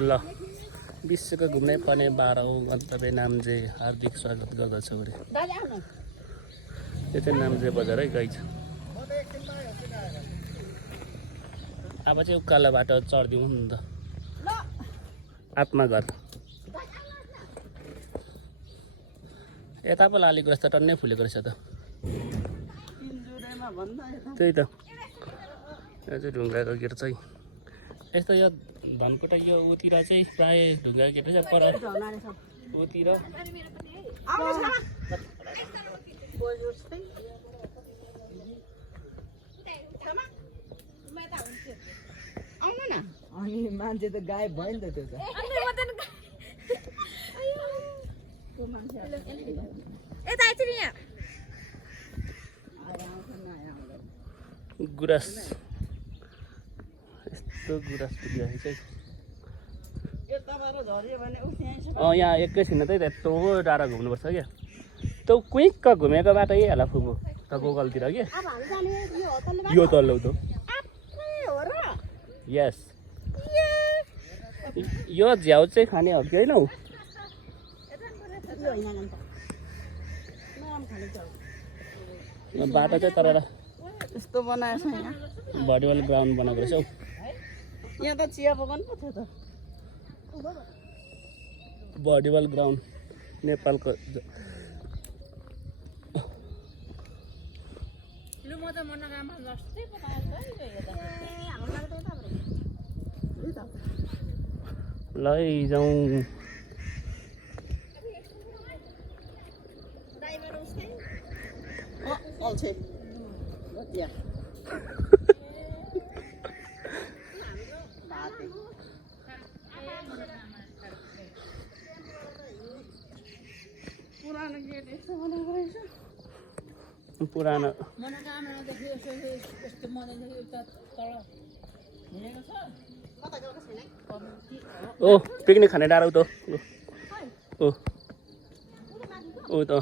ल विश्वको घुम्नै पर्ने 12औं गन्तव्य नाम्जे हार्दिक स्वागत गर्दछु अरे यो चाहिँ नाम्जे बजार है गाइज अब चाहिँ उकालो बाटो चढ्दिउँ नि त आत्माघर यता पो लालीगुराँस त टन्नै फुलेको रहेछ त त्यही त यो चाहिँ ढुङ्गाको गेट चाहिँ यस्तो यो धनकुटा यो उतिर चाहिँ प्राय ढुङ्गा गेट रहेछ पर उतिर अनि मान्छे त गायब भयो नि त त्यो त गुराँस यस्तो गुराँस पुगिरहेको चाहिँ यहाँ एकैछिन त यत्रो टाढा घुम्नुपर्छ क्या त्यो क्विक्क घुमेको बाटो यही होला फुपू त गोगलतिर के यो तल्लो त यस यो झ्याउ चाहिँ खाने हो कि होइन हौ बाटो चाहिँ तर यस्तो बनाएछ यहाँ भलिबल ग्राउन्ड बनाएको रहेछ हौ यहाँ त चिया बगान पो थियो त भलिबल ग्राउन्ड नेपालको लैजाउँ पुरानो ओ पिकनिक खाने डाँडा त ओ ओ त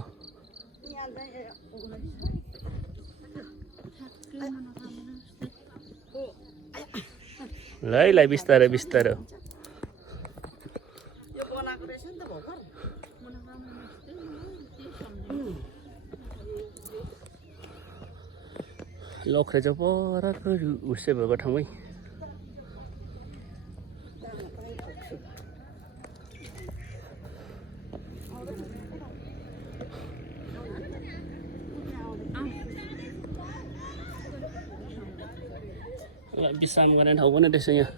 ल बिस्तारै बिस्तारै लखरे चाहिँ परको हुस्से भएको ठाउँमै विश्राम गर्ने ठाउँ पनि रहेछ यहाँ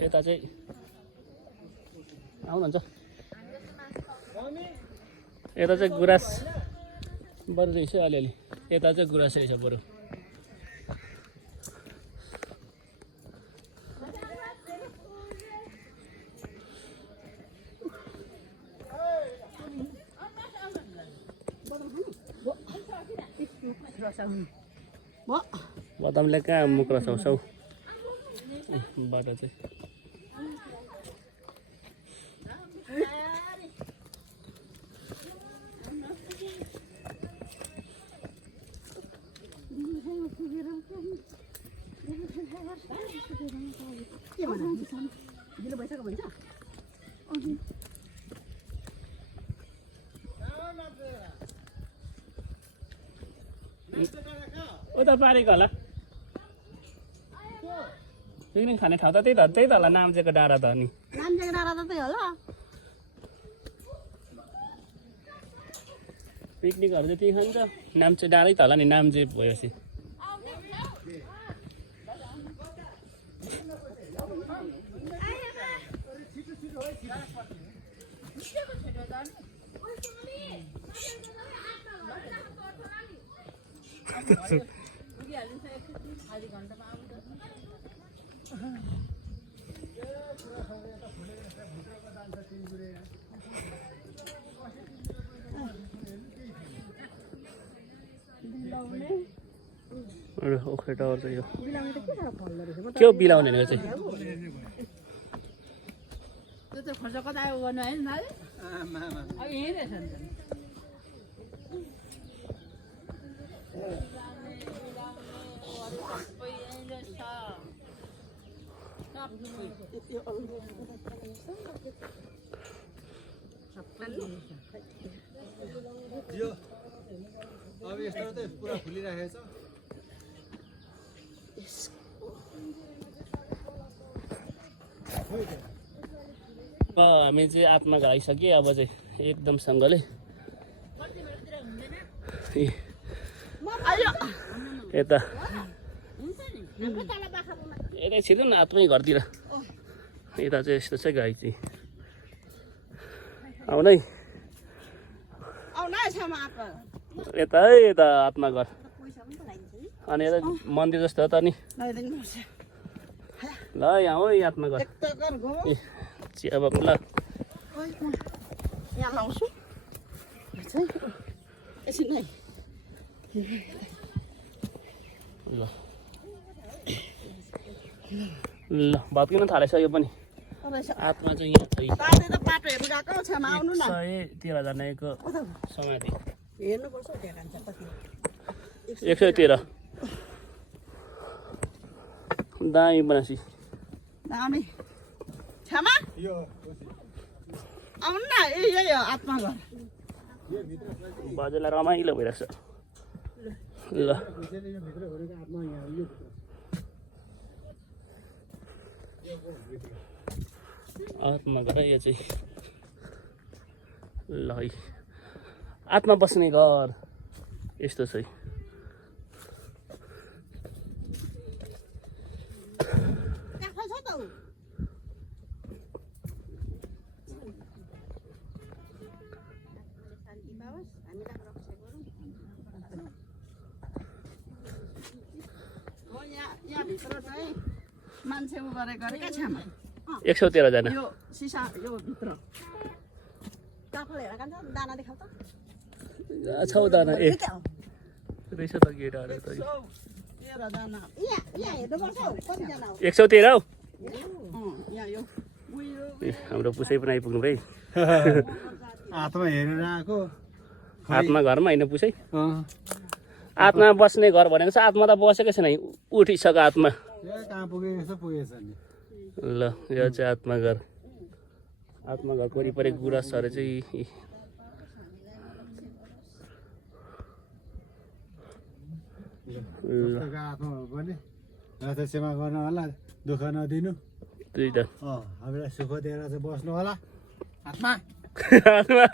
यता चाहिँ आउनुहुन्छ यता चाहिँ गुराँस बरु रहेछ अलिअलि यता चाहिँ गुराँस रहेछ बरु बदामले कहाँ मुख रसाउँछौ बाटो चाहिँ उता पारेको होला पिकनिक खाने ठाउँ त त्यही त होला नाम्चेको डाँडा त नि नाम्चेको डाँडा त त्यही होला पिकनिकहरू चाहिँ त्यही खान्छ नाम्चे डाँडै त होला नि नाम्चे भएपछि ओखरे टावर चाहिँ यो के हो बिलाउने भनेको चाहिँ त्यो त खर्च कता आयो गर्नु होइन अब यहीँ रहेछ नि त यो अब यस्तो त पुरा फुलिरहेको छ हामी चाहिँ आत्मा घर आइसक्यो अब चाहिँ एकदमसँगले यता यतै छिर्नु न आत्मै घरतिर यता चाहिँ यस्तो छ गाई चाहिँ आउन है यता है यता आत्मा घर अनि यता मन्दिर जस्तो हो त नि ल यहाँ हो आत्मा घर ए चिया बाबु ल यहाँ लाउँछु एकछिन है ल ल भात किन थालेछ यो पनि आत्मा चाहिँ यहाँ छ बाटो हेर्नु गएको छेउमा आउनु न 113 जनाको समाधि हेर्नुपर्छ त्यहाँ कान्छ कति 113 दामी बनासी आउने छेउमा यो आउनु न यही हो आत्मा घर बाजेलाई रमाइलो भइरहेछ ल भित्र भनेको आत्मा यहाँ यो आत्मा घर यो चाहिँ ल है आत्मा बस्ने घर यस्तो छ है यहाँभित्र चाहिँ मान्छे उ गरेका छेउमा 113 जना यो सिसा यो भित्र काफल हेर कान्छ दाना देखाउ त 6 दाना ए रहेछ त गेटाहरू त 13 दाना यहाँ हेर्नुपर्छ कति जना हो 113 हौ यहाँ यो ए हाम्रो पुसै पनि आइपुग्नु भाइ आत्मा हेरेर आएको आत्मा घरमा होइन पुसै आत्मा बस्ने घर भनेको छ आत्मा त बसेकै छैन उठिसक्यो आत्मा कहाँ पुगेको पुगेछ नि ल यो चाहिँ आत्मा घर घरको वरिपरि गुराँसहरू चाहिँ आत्मा पनि रथ सेवा गर्नु होला दुःख नदिनु दुईटा हामीलाई सुख दिएर चाहिँ बस्नु होला आत्मा आत्मा